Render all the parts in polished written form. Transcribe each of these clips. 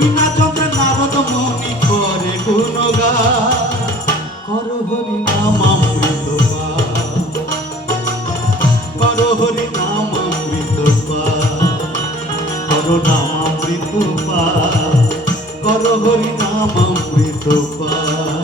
বিনা চন্দ্রে নারদ মুনি করে গুণগান করো হরি নাম অমৃত পান করো হরি নাম অমৃত পান করো নাম অমৃত পান করো হরি নাম অমৃত পান।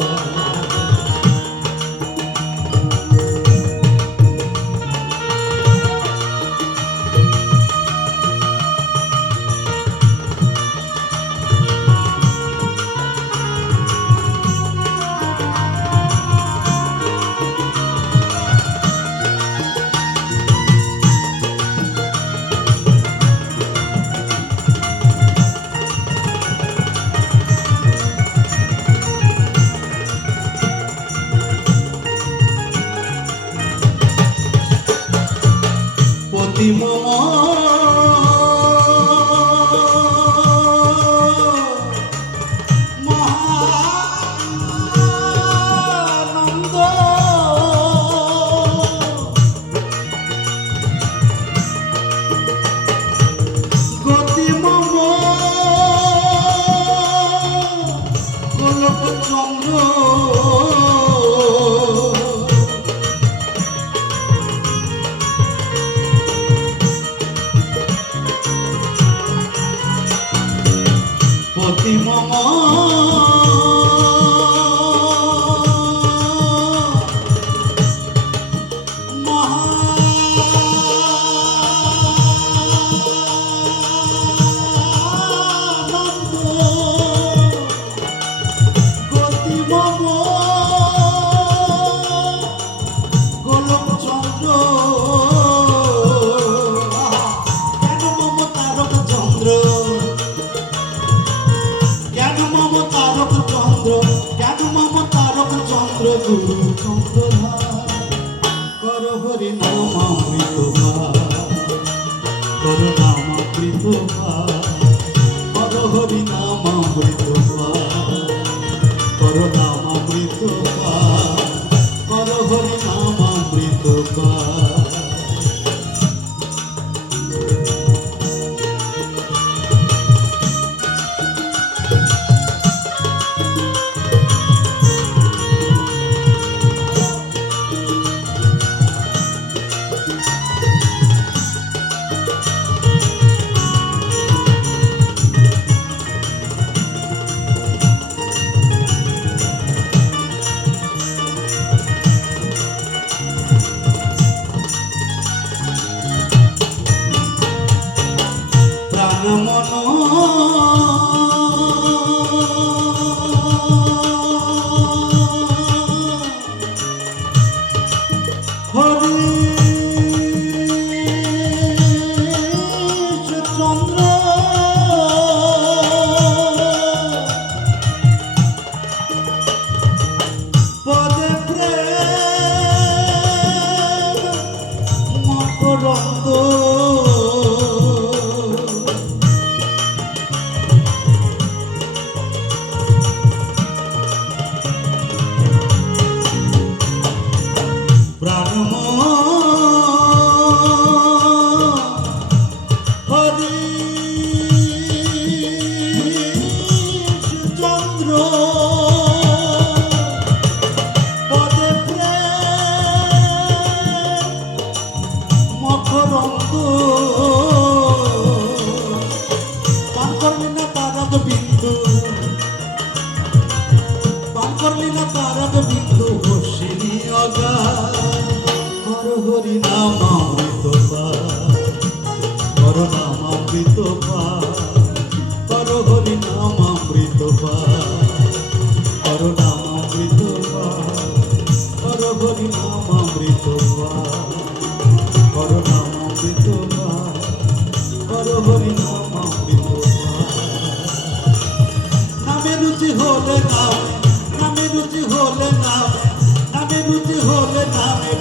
গুরু চন্দ্রধার করো হরি নাম অমৃত করো নাম অমৃত করো হরি নাম অমৃত করো নাম অমৃত করো হরি নাম অমৃত। হরি নাম অমৃত করো নাম অমৃত করো হরি নাম অমৃত করো নাম অমৃত করো হরি নাম অমৃত করো নাম অমৃত করো হরি নাম অমৃত। নামে রুচি হলে নামে নামে রুচি হলে নামে নামে রুচি হলে নামে